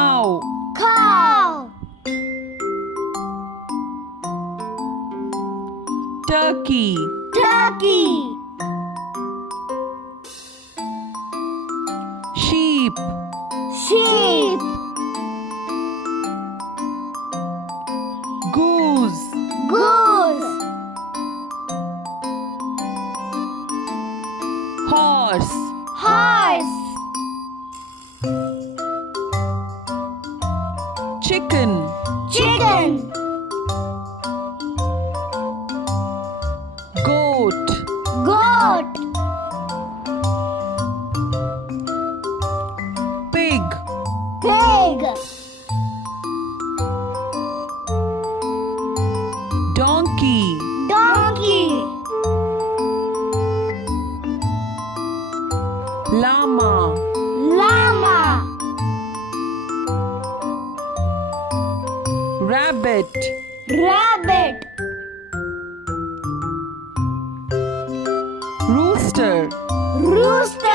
Cow. Cow. Turkey. Turkey. Sheep. Sheep. Goose. Goose. Horse. Horse. Chicken. Chicken. Goat. Goat. Pig. Pig. Donkey. Donkey. Llama. Llama. Rabbit. Rabbit. Rooster. Rooster.